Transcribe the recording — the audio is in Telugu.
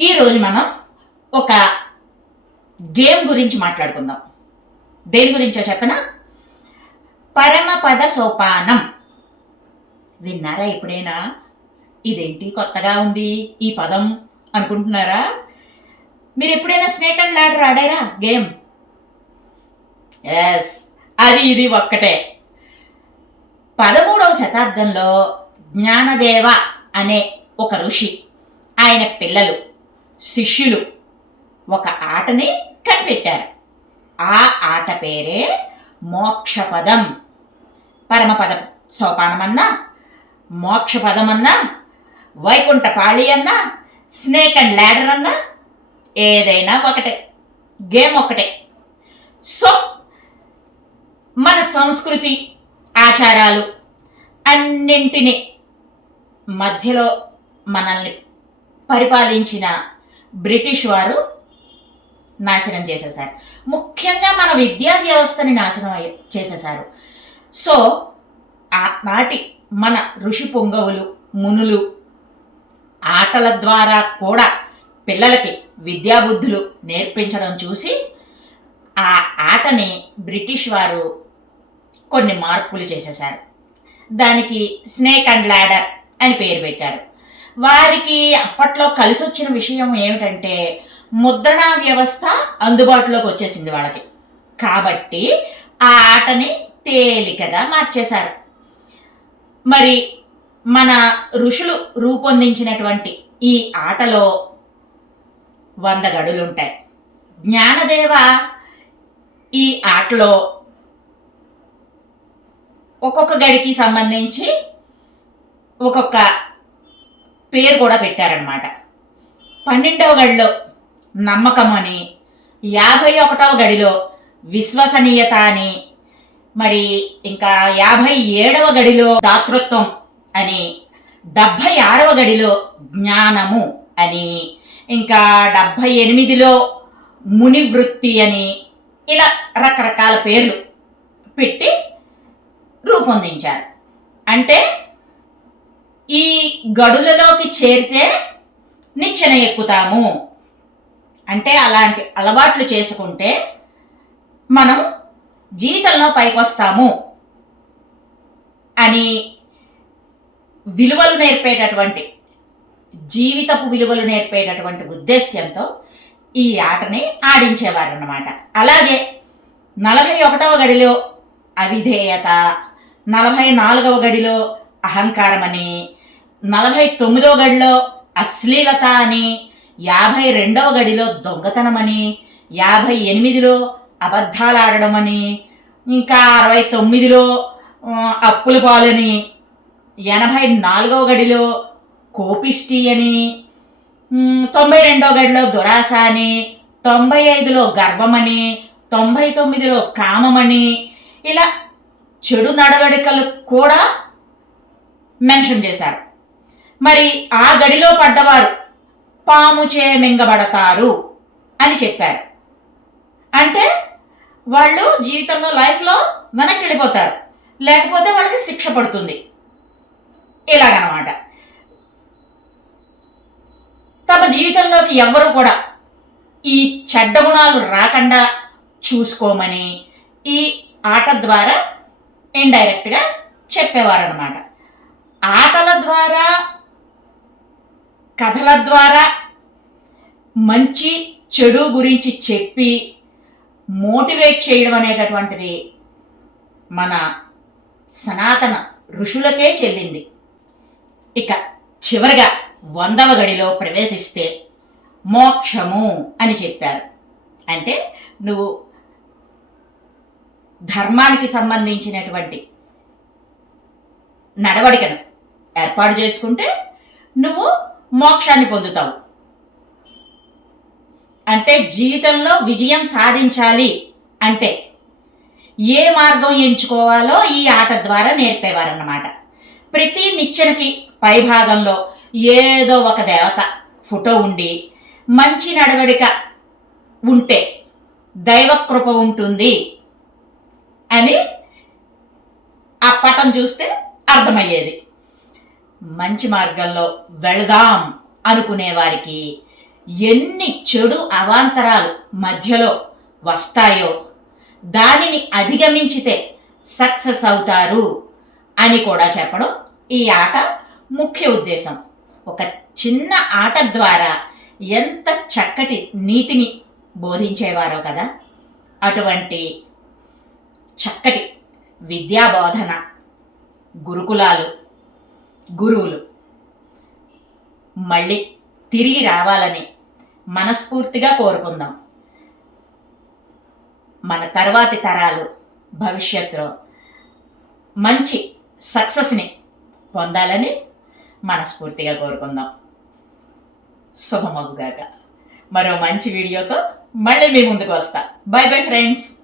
ఈరోజు మనం ఒక గేమ్ గురించి మాట్లాడుకుందాం. దేని గురించో చెప్పనా? పరమపద సోపానం. విన్నారా ఎప్పుడైనా? ఇదేంటి కొత్తగా ఉంది ఈ పదం అనుకుంటున్నారా? మీరు ఎప్పుడైనా స్నేక్ అండ్ ల్యాడర్ ఆడారా గేమ్? ఎస్, అది ఇది ఒక్కటే. 13వ శతాబ్దంలో జ్ఞానదేవ అనే ఒక ఋషి, ఆయన పిల్లలు, శిష్యులు ఒక ఆటని కనిపెట్టారు. ఆ ఆట పేరే మోక్షపదం. పరమపద సోపానమన్నా, మోక్షపదమన్నా, వైకుంఠపాళి అన్నా, స్నేక్ అండ్ ల్యాడర్ అన్నా ఏదైనా ఒకటే, గేమ్ ఒకటే. సో మన సంస్కృతి, ఆచారాలు అన్నింటినీ మధ్యలో మనల్ని పరిపాలించిన బ్రిటిష్ వారు నాశనం చేసేశారు. ముఖ్యంగా మన విద్యా వ్యవస్థని నాశనం చేసేశారు. సో ఆనాటి మన ఋషి పొంగవులు, మునులు ఆటల ద్వారా కూడా పిల్లలకి విద్యాబుద్ధులు నేర్పించడం చూసి ఆ ఆటని బ్రిటిష్ వారు కొన్ని మార్పులు చేసేశారు. దానికి స్నేక్ అండ్ ల్యాడర్ అని పేరు పెట్టారు. వారికి అప్పట్లో కలిసి వచ్చిన విషయం ఏమిటంటే ముద్రణా వ్యవస్థ అందుబాటులోకి వచ్చేసింది వాళ్ళకి. కాబట్టి ఆ ఆటని తేలికగా మార్చేశారు. మరి మన ఋషులు రూపొందించినటువంటి ఈ ఆటలో 100 గడులుంటాయి. జ్ఞానదేవ ఈ ఆటలో ఒక్కొక్క గడికి సంబంధించి ఒక్కొక్క పేరు కూడా పెట్టారనమాట. 12వ గడిలో నమ్మకం అని, 51వ గడిలో విశ్వసనీయత అని, మరి ఇంకా 57వ గడిలో దాతృత్వం అని, 76వ గడిలో జ్ఞానము అని, ఇంకా 78లో మునివృత్తి అని, ఇలా రకరకాల పేర్లు పెట్టి రూపొందించారు. అంటే ఈ గడులలోకి చేరితే నిచ్చెన ఎక్కుతాము, అంటే అలాంటి అలవాట్లు చేసుకుంటే మనం జీవితంలో పైకొస్తాము అని విలువలు నేర్పేటటువంటి, జీవితపు విలువలు నేర్పేటటువంటి ఉద్దేశ్యంతో ఈ ఆటని ఆడించేవారు అన్నమాట. అలాగే 41వ గడిలో అవిధేయత, 44వ గడిలో అహంకారం అని, 49వ గడిలో అశ్లీలత అని, 52వ గడిలో దొంగతనం అని, 58లో అబద్ధాలు ఆడడం అని, ఇంకా 69లో అప్పుల పాలని, 84వ గడిలో కోపిష్టి అని, 92వ గడిలో దురాశ అని, 95లో గర్వమని, 99లో కామమని, ఇలా చెడు నడవడికలు కూడా మెన్షన్ చేశారు. మరి ఆ గడిలో పడ్డవారు పాముచే మింగబడతారు అని చెప్పారు. అంటే వాళ్ళు జీవితంలో, లైఫ్లో వెనక్కి వెళ్ళిపోతారు, లేకపోతే వాళ్ళకి శిక్ష పడుతుంది. ఇలాగనమాట. తమ జీవితంలోకి ఎవ్వరూ కూడా ఈ చెడ్డ గుణాలు రాకుండా చూసుకోమని ఈ ఆట ద్వారా ఇండైరెక్ట్గా చెప్పేవారనమాట. ఆటల ద్వారా, కథల ద్వారా మంచి చెడు గురించి చెప్పి మోటివేట్ చేయడం అనేటటువంటిది మన సనాతన ఋషులకే చెల్లింది. ఇక చివరిగా 100వ గడిలో ప్రవేశిస్తే మోక్షము అని చెప్పారు. అంటే నువ్వు ధర్మానికి సంబంధించినటువంటి నడవడికను ఏర్పాటు చేసుకుంటే నువ్వు మోక్షాన్ని పొందుతావు. అంటే జీవితంలో విజయం సాధించాలి అంటే ఏ మార్గం ఎంచుకోవాలో ఈ ఆట ద్వారా నేర్పేవారన్నమాట. ప్రతి నిచ్చెనకి పైభాగంలో ఏదో ఒక దేవత ఫోటో ఉండి మంచి నడవడిక ఉంటే దైవకృప ఉంటుంది అని ఆ పటం చూస్తే అర్థమయ్యేది. మంచి మార్గంలో వెళదాం అనుకునే వారికి ఎన్ని చెడు అవాంతరాలు మధ్యలో వస్తాయో దానిని అధిగమించితే సక్సెస్ అవుతారు అని కూడా చెప్పడం ఈ ఆట ముఖ్య ఉద్దేశం. ఒక చిన్న ఆట ద్వారా ఎంత చక్కటి నీతిని బోధించేవారో కదా. అటువంటి చక్కటి విద్యాబోధన గురుకులాలు, గురువులు మళ్ళీ తిరిగి రావాలని మనస్ఫూర్తిగా కోరుకుందాం. మన తర్వాతి తరాలు భవిష్యత్తులో మంచి సక్సెస్ని పొందాలని మనస్ఫూర్తిగా కోరుకుందాం. శుభమగుగాక. మరో మంచి వీడియోతో మళ్ళీ మీ ముందుకు వస్తా. By bye friends.